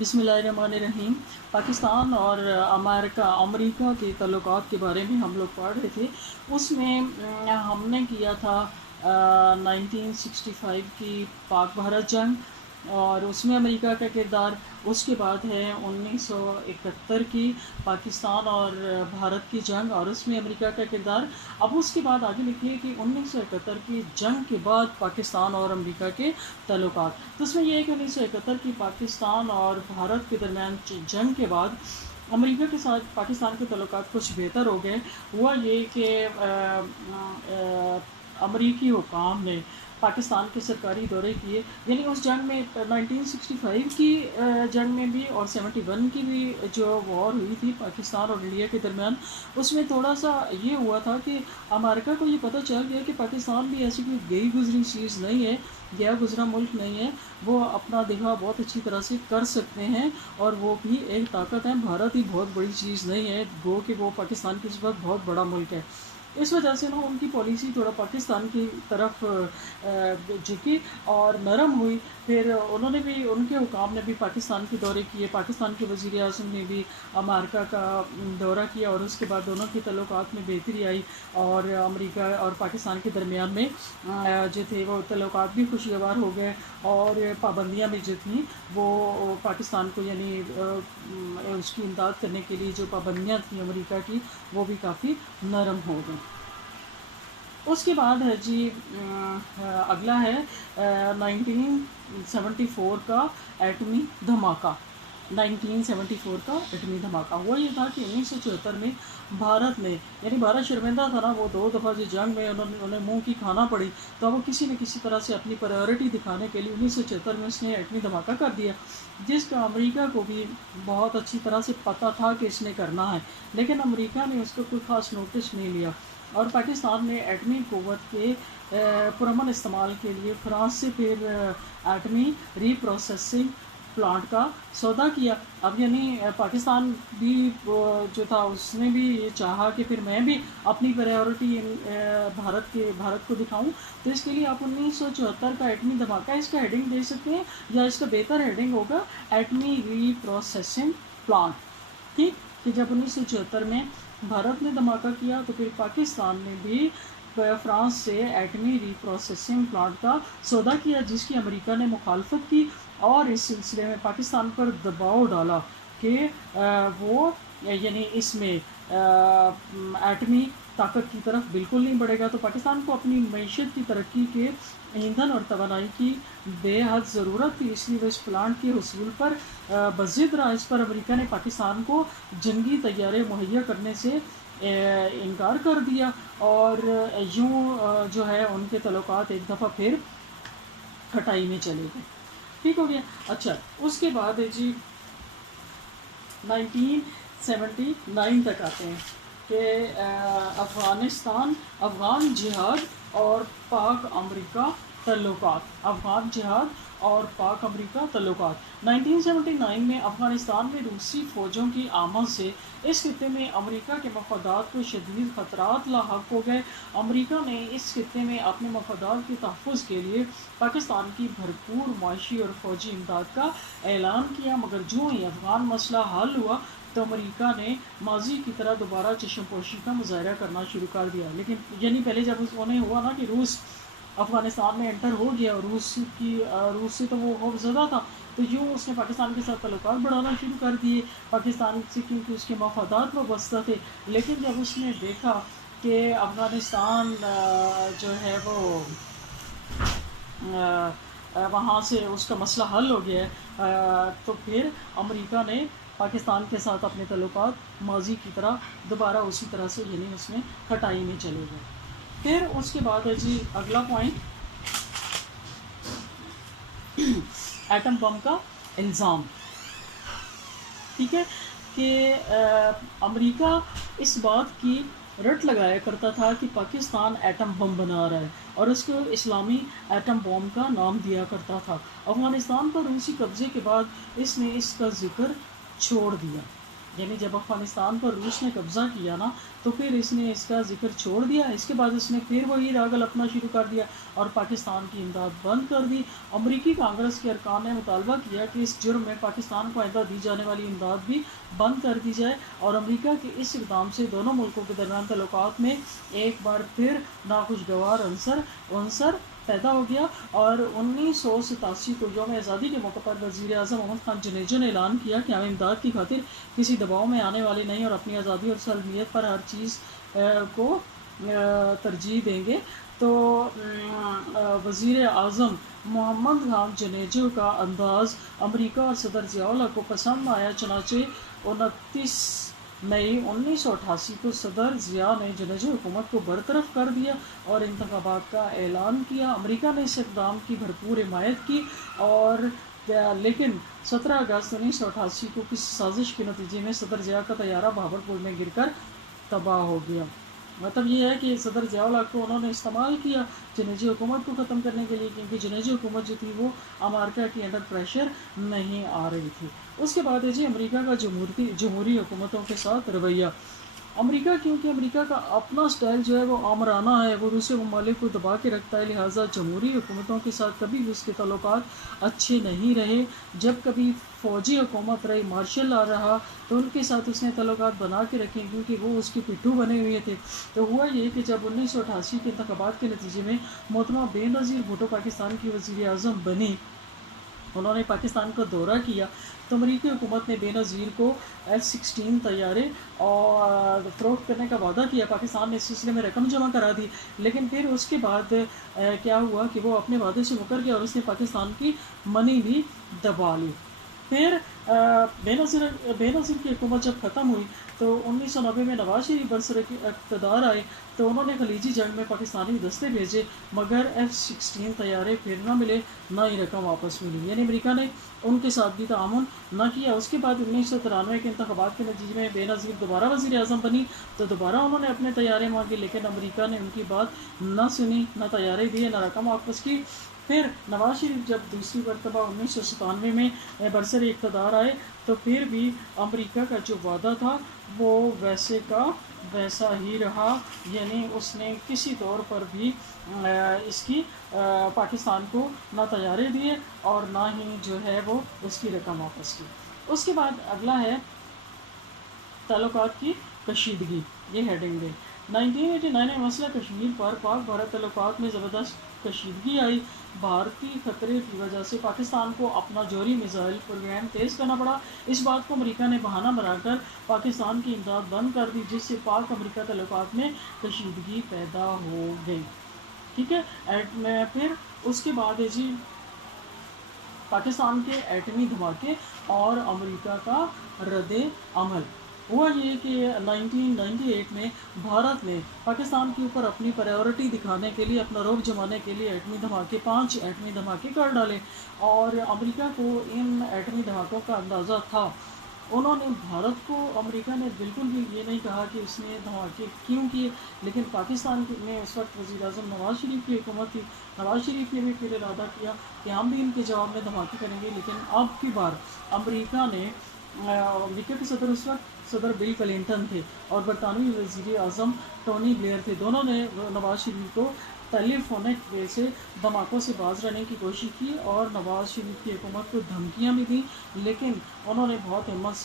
بسم اللہ الرحمن الرحیم۔ پاکستان اور امریکہ کے تعلقات کے بارے میں ہم لوگ پڑھ رہے تھے۔ اس میں ہم نے کیا تھا 1965 کی پاک بھارت جنگ، اور اس میں امریکہ کا کردار۔ اس کے بعد ہے 1971 کی پاکستان اور بھارت کی جنگ، اور اس میں امریکہ کا کردار۔ اب اس کے بعد آگے لکھیے کہ 1971 کی جنگ کے بعد پاکستان اور امریکہ کے تعلقات۔ تو اس میں یہ ہے کہ 1971 کی پاکستان اور بھارت کے درمیان جنگ کے بعد امریکہ کے ساتھ پاکستان کے تعلقات کچھ بہتر ہو گئے۔ ہوا یہ کہ امریکی حکام نے پاکستان کے سرکاری دورے کیے، یعنی اس جنگ میں 1965 کی جنگ میں بھی اور 71 کی بھی جو وار ہوئی تھی پاکستان اور انڈیا کے درمیان، اس میں تھوڑا سا یہ ہوا تھا کہ امریکہ کو یہ پتہ چل گیا کہ پاکستان بھی ایسی کوئی گئی گزری چیز نہیں ہے، گیا گزرا ملک نہیں ہے، وہ اپنا دفاع بہت اچھی طرح سے کر سکتے ہیں، اور وہ بھی ایک طاقت ہے۔ بھارت ہی بہت بڑی چیز نہیں ہے، گو کہ وہ پاکستان کی نسبت بہت بڑا ملک ہے۔ اس وجہ سے نا ان کی پالیسی تھوڑا پاکستان کی طرف جھکی اور نرم ہوئی۔ پھر انہوں نے بھی، ان کے حکام نے بھی پاکستان کے دورے کیے، پاکستان کے وزیر اعظم نے بھی امریکہ کا دورہ کیا، اور اس کے بعد دونوں کے تعلقات میں بہتری آئی، اور امریکہ اور پاکستان کے درمیان میں جو تھے وہ تعلقات بھی خوشگوار ہو گئے، اور پابندیاں بھی جو تھیں وہ پاکستان کو، یعنی اس کی امداد کرنے کے لیے جو پابندیاں تھیں امریکہ کی، وہ بھی کافی نرم ہو گئیں۔ اس کے بعد ہے جی اگلا ہے 1974 کا ایٹمی دھماکہ۔ 1974 کا ایٹمی دھماکہ ہوا یہ تھا کہ 1974 میں بھارت نے، یعنی بھارت شرمندہ تھا نا، وہ 2 دفعہ جو جنگ میں انہیں منہ کی کھانا پڑی، تو وہ کسی نہ کسی طرح سے اپنی پرائیورٹی دکھانے کے لیے 1974 میں اس نے ایٹمی دھماکہ کر دیا، جس کا امریکہ کو بھی بہت اچھی طرح سے پتہ تھا کہ اس نے کرنا ہے، لیکن امریکہ نے اس کو کوئی خاص نوٹس نہیں لیا، اور پاکستان نے ایٹمی قوت کے پرامن استعمال کے لیے فرانس سے پھر ایٹمی ری پروسیسنگ پلانٹ کا سودا کیا۔ اب یعنی پاکستان بھی جو تھا اس نے بھی یہ چاہا کہ پھر میں بھی اپنی پرائیورٹی بھارت کو دکھاؤں، تو اس کے لیے آپ 1974 کا ایٹمی دھماکہ اس کا ہیڈنگ دے سکتے ہیں، یا اس کا بہتر ہیڈنگ ہوگا ایٹمی ری پروسیسنگ پلانٹ۔ ٹھیک کہ جب 1974 میں بھارت نے دھماکہ کیا، تو پھر پاکستان نے بھی فرانس سے ایٹمی ری پروسیسنگ پلانٹ کا سودا کیا، جس کی امریکہ نے مخالفت کی، اور اس سلسلے میں پاکستان پر دباؤ ڈالا کہ وہ یعنی اس میں ایٹمی طاقت کی طرف بالکل نہیں بڑھے گا۔ تو پاکستان کو اپنی معیشت کی ترقی کے ایندھن اور توانائی کی بے حد ضرورت تھی، اس لیے وہ اس پلانٹ کے حصول پر بضد رہا۔ اس پر امریکہ نے پاکستان کو جنگی طیارے مہیا کرنے سے انکار کر دیا، اور یوں جو ہے ان کے تعلقات ایک دفعہ پھر کھٹائی میں چلے گئے۔ ٹھیک ہو گیا۔ اچھا، اس کے بعد ہے جی 1979 تک آتے ہیں کہ افغان جہاد اور پاک امریکہ تعلقات۔ افغان جہاد اور پاک امریکہ تعلقات 1979 میں افغانستان میں روسی فوجوں کی آمد سے اس خطے میں امریکہ کے مفادات کو شدید خطرات لاحق ہو گئے۔ امریکہ نے اس خطے میں اپنے مفادات کے تحفظ کے لیے پاکستان کی بھرپور معاشی اور فوجی امداد کا اعلان کیا، مگر جو ہی افغان مسئلہ حل ہوا تو امریکہ نے ماضی کی طرح دوبارہ چشم پوشی کا مظاہرہ کرنا شروع کر دیا۔ لیکن یعنی پہلے جب انہیں ہوا نا کہ روس افغانستان میں انٹر ہو گیا، اور روس سے تو وہ خوف زدہ تھا، تو یوں اس نے پاکستان کے ساتھ تعلقات بڑھانا شروع کر دیے پاکستان سے، کیونکہ اس کے مفادات وابستہ تھے۔ لیکن جب اس نے دیکھا کہ افغانستان جو ہے وہ وہاں سے اس کا مسئلہ حل ہو گیا ہے، تو پھر امریکہ نے پاکستان کے ساتھ اپنے تعلقات ماضی کی طرح دوبارہ اسی طرح سے، یعنی اس میں کھٹائی میں چلے گئے۔ پھر اس کے بعد ہے جی اگلا پوائنٹ، ایٹم بم کا الزام۔ ٹھیک ہے کہ امریکہ اس بات کی رٹ لگایا کرتا تھا کہ پاکستان ایٹم بم بنا رہا ہے، اور اس کو اسلامی ایٹم بم کا نام دیا کرتا تھا۔ افغانستان پر روسی قبضے کے بعد اس نے اس کا ذکر چھوڑ دیا، یعنی جب افغانستان پر روس نے قبضہ کیا نا تو پھر اس نے اس کا ذکر چھوڑ دیا، اس کے بعد اس نے پھر وہی راگ الپنا شروع کر دیا اور پاکستان کی امداد بند کر دی۔ امریکی کانگریس کے ارکان نے مطالبہ کیا کہ اس جرم میں پاکستان کو آئندہ دی جانے والی امداد بھی بند کر دی جائے، اور امریکہ کے اس اقدام سے دونوں ملکوں کے درمیان تعلقات میں ایک بار پھر ناخوشگوار عنصر پیدا ہو گیا۔ اور 1987 کو یوم آزادی کے موقع پر وزیر اعظم محمد خان جنیجو نے اعلان کیا کہ ہم امداد کی خاطر کسی دباؤ میں آنے والے نہیں اور اپنی آزادی اور سالمیت پر ہر چیز کو ترجیح دیں گے۔ تو وزیر اعظم محمد خان جنیجو کا انداز امریکہ اور صدر ضیاء الحق کو پسند آیا، چنانچہ 29 مئی 1988 کو صدر ضیاء نے جنیجو حکومت کو برطرف کر دیا اور انتخابات کا اعلان کیا۔ امریکہ نے اس اقدام کی بھرپور حمایت کی، اور لیکن 17 اگست 1988 کو کسی سازش کے نتیجے میں صدر ضیاء کا طیارہ بہاولپور میں گر کر تباہ ہو گیا۔ مطلب یہ ہے کہ صدر ضیاء الحق کو انہوں نے استعمال کیا جنیجو حکومت کو ختم کرنے کے لیے، کیونکہ جنیجو حکومت جو تھی وہ امریکہ کی انڈر پریشر نہیں آ رہی تھی۔ اس کے بعد ہے جی امریکہ کا جمہوری حکومتوں کے ساتھ رویہ۔ امریکہ کیونکہ امریکہ کا اپنا سٹائل جو ہے وہ آمرانہ ہے، وہ دوسرے ممالک کو دبا کے رکھتا ہے، لہٰذا جمہوری حکومتوں کے ساتھ کبھی بھی اس کے تعلقات اچھے نہیں رہے۔ جب کبھی فوجی حکومت رہی، مارشل لا رہا، تو ان کے ساتھ اس نے تعلقات بنا کے رکھے، کیونکہ وہ اس کے پٹھو بنے ہوئے تھے۔ تو ہوا یہ کہ جب 1988 کے انتخابات کے نتیجے میں محترمہ بے نظیر بھٹو پاکستان کی وزیر اعظم بنی، انہوں نے پاکستان کا دورہ کیا، تو امریکی حکومت نے بے نظیر کو F-16 طیارے اور فروخت کرنے کا وعدہ کیا۔ پاکستان نے اس سلسلے میں رقم جمع کرا دی، لیکن پھر اس کے بعد کیا ہوا کہ وہ اپنے وعدے سے مکر گیا اور اس نے پاکستان کی منی بھی دبا لی۔ پھر بے نظیر کی حکومت جب ختم ہوئی تو 1990 میں نواز شریف برسر اقتدار آئے، تو انہوں نے خلیجی جنگ میں پاکستانی دستے بھیجے، مگر F-16 طیارے پھر نہ ملے، نہ ہی رقم واپس ملی، یعنی امریکہ نے ان کے ساتھ بھی تعاون نہ کیا۔ اس کے بعد 1993 کے انتخابات کے نتیجے میں بے نظیر دوبارہ وزیر اعظم بنی، تو دوبارہ انہوں نے اپنے طیارے مانگے، لیکن امریکہ نے ان کی بات نہ سنی، نہ طیارے دیے، نہ رقم واپس کی۔ پھر نواز شریف جب دوسری مرتبہ 1997 میں برسر اقتدار آئے، تو پھر بھی امریکہ کا جو وعدہ تھا وہ ویسے کا ویسا ہی رہا، یعنی اس نے کسی طور پر بھی اس کی پاکستان کو نہ طیارے دیے اور نہ ہی جو ہے وہ اس کی رقم واپس کی۔ اس کے بعد اگلا ہے تعلقات کی کشیدگی، یہ ہیڈنگ ہے۔ 1989 میں مسئلہ کشمیر پر پاک بھارت تعلقات میں زبردست کشیدگی آئی۔ بھارتی خطرے کی وجہ سے پاکستان کو اپنا جوہری میزائل پروگرام تیز کرنا پڑا۔ اس بات کو امریکہ نے بہانہ بنا کر پاکستان کی امداد بند کر دی، جس سے پاک امریکہ تعلقات میں کشیدگی پیدا ہو گئی۔ ٹھیک ہے، پھر اس کے بعد ہے جی پاکستان کے ایٹمی دھماکے اور امریکہ کا رد عمل۔ ہوا یہ کہ 1998 میں بھارت نے پاکستان کے اوپر اپنی پرائیورٹی دکھانے کے لیے، اپنا رعب جمانے کے لیے 5 ایٹمی دھماکے کر ڈالے، اور امریکہ کو ان ایٹمی دھماکوں کا اندازہ تھا۔ انہوں نے بھارت کو، امریکہ نے بالکل بھی یہ نہیں کہا کہ اس نے دھماکے کیوں کیے، لیکن پاکستان میں اس وقت وزیر اعظم نواز شریف کی حکومت تھی۔ نواز شریف نے بھی پھر ارادہ کیا کہ ہم بھی ان کے جواب میں دھماکے کریں گے، لیکن اب کی بار امریکہ کے صدر اس وقت صدر بل کلنٹن تھے اور برطانوی وزیر اعظم ٹونی بلیئر تھے۔ دونوں نے نواز شریف کو ٹیلی فونک وے سے دھماکوں سے باز رہنے کی کوشش کی اور نواز شریف کی حکومت کو دھمکیاں بھی دیں، لیکن انہوں نے بہت ہمت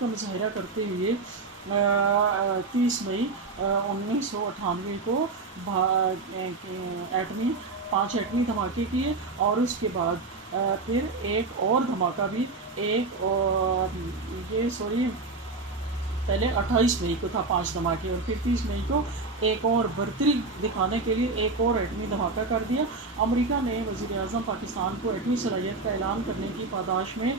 کا مظاہرہ کرتے ہوئے 30 مئی 1998 کو 5 ایٹمی دھماکے کیے، اور اس کے بعد پھر ایک اور دھماکہ بھی پہلے 28 مئی کو تھا 5 دھماکے، اور پھر 30 مئی کو ایک اور برتری دکھانے کے لیے ایک اور ایٹمی دھماکہ کر دیا۔ امریکہ نے وزیر اعظم پاکستان کو ایٹمی صلاحیت کا اعلان کرنے کی پاداش میں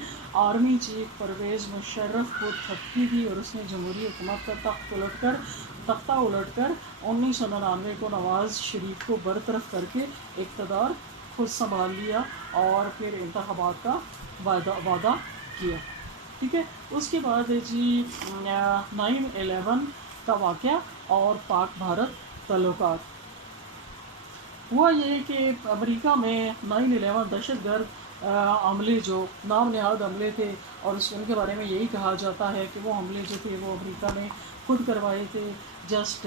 آرمی چیف پرویز مشرف کو دھمکی دی، اور اس نے جمہوری حکومت کا تختہ الٹ کر 1999 کو نواز شریف کو برطرف کر کے اقتدار خود سنبھال لیا اور پھر انتخابات کا وعدہ کیا۔ ٹھیک ہے، اس کے بعد ہے جی 9/11 کا واقعہ اور پاک بھارت تعلقات۔ ہوا یہ کہ امریکہ میں 9/11 دہشت گرد عملے جو نام نہاد عملے تھے، اور ان کے بارے میں یہی کہا جاتا ہے کہ وہ حملے جو تھے وہ امریکہ نے خود کروائے تھے، جسٹ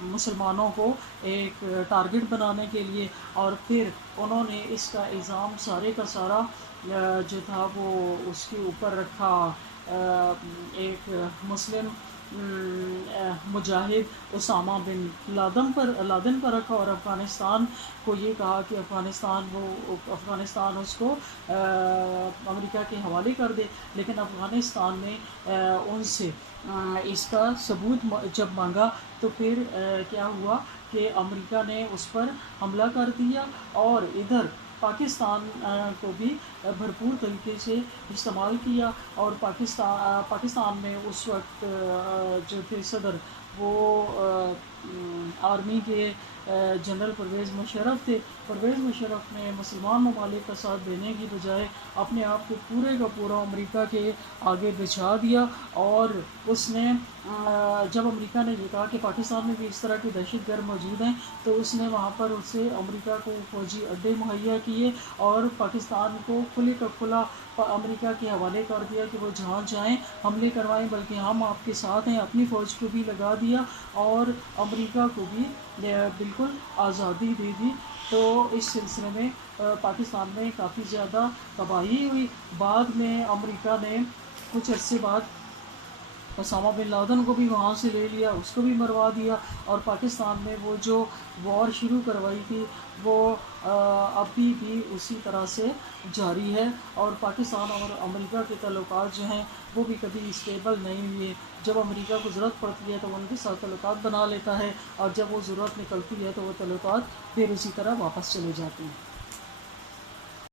مسلمانوں کو ایک ٹارگٹ بنانے کے لیے، اور پھر انہوں نے اس کا الزام سارے کا سارا جو تھا وہ اس کے اوپر رکھا، ایک مسلم مجاہد اسامہ بن لادن پر رکھا، اور افغانستان کو یہ کہا کہ افغانستان اس کو امریکہ کے حوالے کر دے، لیکن افغانستان نے ان سے اس کا ثبوت جب مانگا تو پھر کیا ہوا کہ امریکہ نے اس پر حملہ کر دیا، اور ادھر پاکستان کو بھی بھرپور طریقے سے استعمال کیا، اور پاکستان میں اس وقت جو تھے صدر وہ آرمی کے جنرل پرویز مشرف تھے۔ پرویز مشرف نے مسلمان ممالک کا ساتھ دینے کی بجائے اپنے آپ کو پورے کا پورا امریکہ کے آگے بچھا دیا، اور اس نے جب امریکہ نے یہ کہا کہ پاکستان میں بھی اس طرح کے دہشت گرد موجود ہیں، تو اس نے وہاں پر اسے امریکہ کو فوجی اڈے مہیا کیے، اور پاکستان کو کھلے کا کھلا امریکہ کے حوالے کر دیا کہ وہ جہاں جائیں حملے کروائیں، بلکہ ہم آپ کے ساتھ ہیں، اپنی فوج کو بھی لگا دیا اور امریکہ کو بھی بالکل آزادی دے دی۔ تو اس سلسلے میں پاکستان میں کافی زیادہ تباہی ہوئی۔ بعد میں امریکہ نے کچھ عرصے بعد اسامہ بن لادن کو بھی وہاں سے لے لیا، اس کو بھی مروا دیا، اور پاکستان میں وہ جو وار شروع کروائی تھی وہ ابھی بھی اسی طرح سے جاری ہے، اور پاکستان اور امریکہ کے تعلقات جو ہیں وہ بھی کبھی اسٹیبل نہیں ہوئے۔ جب امریکہ کو ضرورت پڑتی ہے تو وہ ان کے ساتھ تعلقات بنا لیتا ہے، اور جب وہ ضرورت نکلتی ہے تو وہ تعلقات پھر اسی طرح واپس چلے جاتے ہیں۔